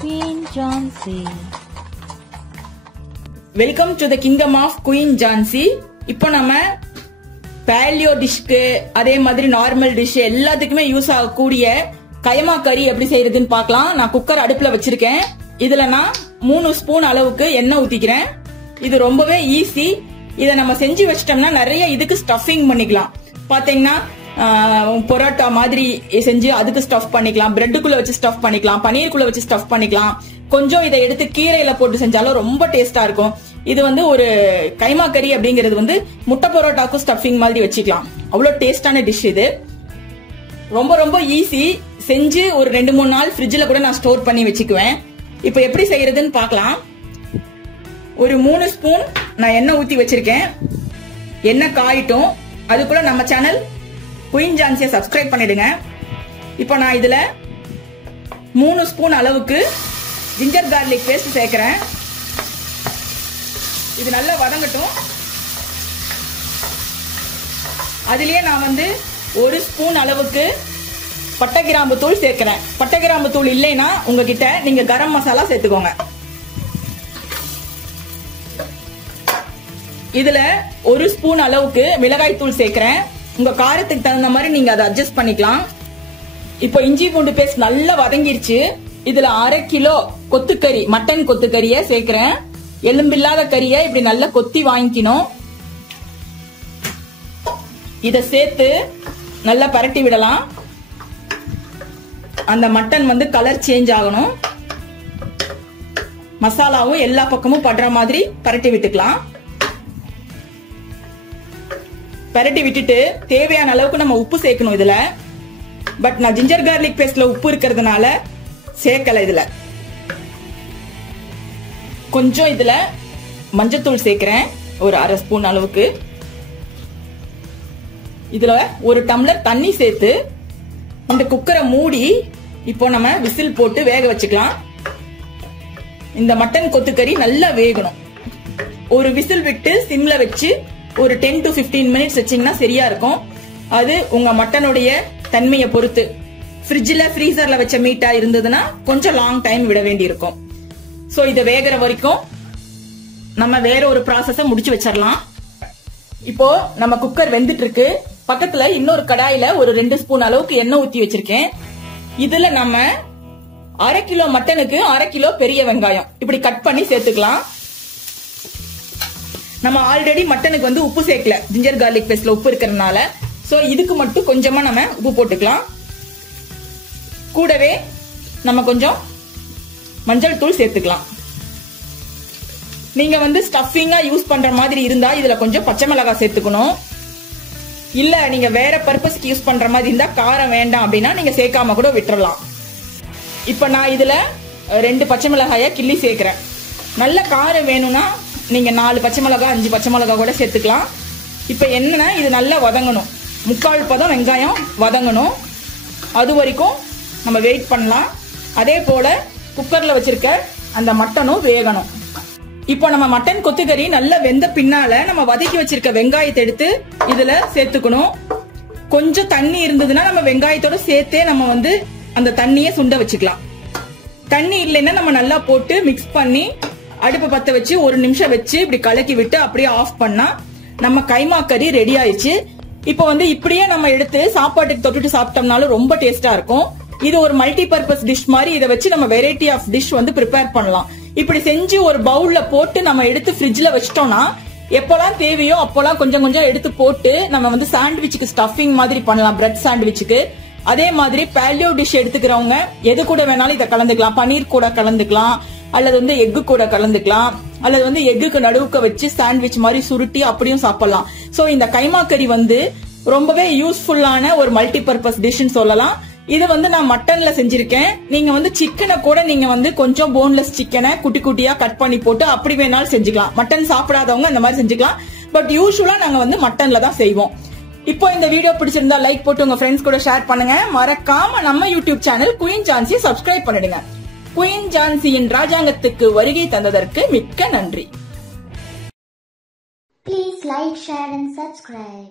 Queen Jhansi. Welcome to the kingdom of Queen Jhansi. இப்போ நம்ம Paleo டிஷ்க்கு அதே மாதிரி நார்மல் டிஷ் எல்லாத்துக்குமே யூஸ் ஆகக்கூடிய கைமா கறி எப்படி செய்யறதுன்னு பார்க்கலாம். நான் குக்கர் அடுப்புல வச்சிருக்கேன். இதுல நான் 3 ஸ்பூன் அளவுக்கு எண்ணெய் ஊத்திக்கிறேன். இது ரொம்பவே ஈஸி. இத நம்ம செஞ்சு வச்சிட்டோம்னா நிறைய இதுக்கு ஸ்டஃபிங் பண்ணிக்கலாம். பாத்தீங்கன்னா பரோட்டா மாதிரி செஞ்சு அதுக்கு ஸ்டஃப் பண்ணிக்கலாம், பிரெட்டுக்குள்ள வச்சு ஸ்டஃப் பண்ணிக்கலாம், பன்னீருக்குள்ள வச்சு ஸ்டஃப் பண்ணிக்கலாம். கொஞ்சம் இதை எடுத்து கீரையில போட்டு செஞ்சாலும் ரொம்ப டேஸ்டா இருக்கும். இது வந்து ஒரு கைமா கறி அப்படிங்கிறது வந்து முட்டை பரோட்டாக்கும் ஸ்டஃபிங் மாதிரி வச்சுக்கலாம். அவ்வளவு டேஸ்டான டிஷ் இது. ரொம்ப ரொம்ப ஈஸி. செஞ்சு ஒரு 2-3 நாள் ஃப்ரிட்ஜில் கூட நான் ஸ்டோர் பண்ணி வச்சுக்குவேன். இப்போ எப்படி செய்யறதுன்னு பார்க்கலாம். ஒரு 3 ஸ்பூன் நான் எண்ணெய் ஊத்தி வச்சிருக்கேன். எண்ணெய் காயிட்டும். அதுக்குள்ள நம்ம சேனல் குயின் ஜான்சியை சப்ஸ்கிரைப் பண்ணிடுங்க. இப்போ நான் இதுல 3 ஸ்பூன் அளவுக்கு ஜிஞ்சர் கார்லிக் பேஸ்ட் சேர்க்கிறேன். இது நல்லா வதங்கட்டும். அதுலயே நான் வந்து 1 ஸ்பூன் அளவுக்கு பட்டை கிராம்பு தூள் சேர்க்கிறேன். பட்டை கிராம்பு தூள் இல்லைன்னா உங்ககிட்ட நீங்க கரம் மசாலா சேர்த்துக்கோங்க. இதுல 1 ஸ்பூன் அளவுக்கு மிளகாய் தூள் சேர்க்கிறேன். உங்க காரத்துக்கு தகுந்த மாதிரி நீங்க அதை அட்ஜஸ்ட் பண்ணிக்கலாம். இப்போ இஞ்சி பூண்டு பேஸ்ட் நல்லா வதங்கிருச்சு. இதுல 1/2 கிலோ கொத்துக்கறி, மட்டன் கொத்துக்கறிய சேர்க்கிறேன். எலும்பில்லாத கறியை இப்படி நல்லா கொத்தி வாங்கிக்கணும். இத சேர்த்து நல்லா பரட்டி விடலாம். அந்த மட்டன் வந்து கலர் சேஞ்ச் ஆகணும். மசாலாவும் எல்லா பக்கமும் படுற மாதிரி பரட்டி விட்டுக்கலாம். பரட்டி விட்டுட்டு தேவையான அளவுக்கு நம்ம உப்பு சேர்க்கணும் இதுல. பட் நான் ஜிஞ்சர் கார்லிக் பேஸ்ட்ல உப்பு இருக்கிறதுனால சேர்க்கல. இதுல கொஞ்சம் இதுல மஞ்சத்தூள் சேர்க்கிறேன், ஒரு 1/2 ஸ்பூன் அளவுக்கு. இதுல 1 டம்ளர் தண்ணி சேர்த்து இந்த குக்கரை மூடி இப்போ நம்ம விசில் போட்டு வேக வச்சுக்கலாம். இந்த மட்டன் கொத்துக்கறி நல்லா வேகணும். ஒரு விசில் விட்டு சிம்ல வச்சு ஒரு 10 to 15 மினிட்ஸ் வச்சீங்கன்னா சரியா இருக்கும். அது உங்க மட்டனுடைய தன்மையை பொறுத்து. ஃப்ரிட்ஜ்ல ஃப்ரீசர்ல வச்ச மீட்டா இருந்ததுன்னா கொஞ்சம் லாங் டைம் விட வேண்டி இருக்கும். சோ இத வேகிற வரைக்கும் நம்ம வேற ஒரு ப்ராசஸ முடிச்சு வச்சிடலாம். இப்போ நம்ம குக்கர் வெந்துட்டு இருக்கு. பக்கத்துல இன்னொரு கடாயில ஒரு 2 ஸ்பூன் அளவுக்கு எண்ணெய் ஊத்தி வச்சிருக்கேன். இதுல நம்ம 1/2 கிலோ மட்டனுக்கு 1/2 கிலோ பெரிய வெங்காயம் இப்படி கட் பண்ணி சேர்த்துக்கலாம். நம்ம ஆல்ரெடி மட்டனுக்கு வந்து உப்பு சேர்க்கல, ஜிஞ்சர் கார்லிக் பேஸ்ட்ல உப்பு இருக்கிறதுனால. சோ இதுக்கு மட்டும் கொஞ்சமா நம்ம உப்பு போட்டுக்கலாம். கூடவே நம்ம கொஞ்சம் மஞ்சள் தூள் சேர்த்துக்கலாம். நீங்க வந்து ஸ்டஃபிங்கா யூஸ் பண்ற மாதிரி இருந்தா இதுல கொஞ்சம் பச்சை மிளகாய் சேர்த்துக்கணும். இல்ல நீங்க வேற பர்பஸ்க்கு யூஸ் பண்ற மாதிரி இருந்தா காரம் வேண்டாம் அப்படின்னா நீங்க சேர்க்காம கூட விட்டுறலாம். இப்ப நான் இதுல 2 பச்சை மிளகாய கிள்ளி சேர்க்கிறேன். நல்ல காரம் வேணும்னா நீங்க 4 பச்சை மிளகாய் 5 பச்சை மிளகாய் கூட சேர்த்துக்கலாம். இப்ப என்னன்னா இது நல்லா வதங்கணும். 3/4 பதம் வெங்காயம் வதங்கணும். அது வரைக்கும் நம்ம வெயிட் பண்ணலாம். அதே போல குக்கர்ல வச்சிருக்க அந்த மட்டனும் வேகணும். இப்போ நம்ம மட்டன் கொத்துக்கறி நல்லா வெந்த பின்னால நம்ம வதக்கி வச்சிருக்க வெங்காயத்தை எடுத்து இதுல சேர்த்துக்கணும். கொஞ்சம் தண்ணி இருந்ததுன்னா நம்ம வெங்காயத்தோட சேர்த்தே நம்ம வந்து அந்த தண்ணியை சுண்ட வச்சுக்கலாம். தண்ணி இல்லைன்னா நம்ம நல்லா போட்டு மிக்ஸ் பண்ணி அடுப்பு பத்த வச்சு 1 நிமிஷம் வச்சு இப்படி கலக்கி விட்டு அப்படியே ஆஃப் பண்ணா நம்ம கைமா கறி ரெடி ஆயிடுச்சு. இப்போ வந்து இப்படியே நம்ம எடுத்து சாப்பாட்டுக்கு தொட்டுட்டு சாப்பிட்டோம்னாலும் ரொம்ப டேஸ்டா இருக்கும். இது ஒரு மல்டி பர்பஸ் டிஷ் மாதிரி. இதை வச்சு நம்ம வெரைட்டி ஆஃப் டிஷ் வந்து ப்ரிப்பேர் பண்ணலாம். இப்படி செஞ்சு ஒரு பவுல்ல போட்டு நம்ம எடுத்து ஃப்ரிட்ஜ்ல வச்சிட்டோம்னா எப்போலாம் தேவையோ அப்போலாம் கொஞ்சம் கொஞ்சம் எடுத்து போட்டு நம்ம வந்து சாண்ட்விச்சுக்கு ஸ்டஃபிங் மாதிரி பண்ணலாம், பிரெட் சாண்ட்விச்சுக்கு. அதே மாதிரி பேலியோ டிஷ் எடுத்துக்கிறவங்க எது கூட வேணாலும் இதை கலந்துக்கலாம். பன்னீர் கூட கலந்துக்கலாம், அல்லது வந்து எக்கு கூட கலந்துக்கலாம், அல்லது வந்து எக்குக்கு நடுவுக்க வச்சு சாண்ட்விச் மாதிரி சுருட்டி அப்படியும் சாப்பிடலாம். சோ இந்த கைமா கறி வந்து ரொம்பவே யூஸ்ஃபுல்லான ஒரு மல்டி பர்பஸ் டிஷ்னு சொல்லலாம். இது வந்து நான் மட்டன்ல செஞ்சிருக்கேன். நீங்க வந்து சிக்கனை கூட நீங்க வந்து கொஞ்சம் போன்லெஸ் சிக்கனை குட்டி குட்டியா கட் பண்ணி போட்டு அப்படி வேணாலும் செஞ்சுக்கலாம். மட்டன் சாப்பிடாதவங்க இந்த மாதிரி செஞ்சுக்கலாம். பட் யூஸ்வலா நாங்க வந்து மட்டன்ல தான் செய்வோம். இப்போ இந்த வீடியோ பிடிச்சிருந்தா லைக் போட்டு உங்க ஃப்ரெண்ட்ஸ் கூட ஷேர் பண்ணுங்க. மறக்காம நம்ம யூடியூப் சேனல் குயின் ஜான்சியை சப்ஸ்கிரைப் பண்ணிடுங்க. குயின் ஜான்சியின் ராஜாங்கத்துக்கு வருகை தந்ததற்கு மிக்க நன்றி. Please like, share and subscribe.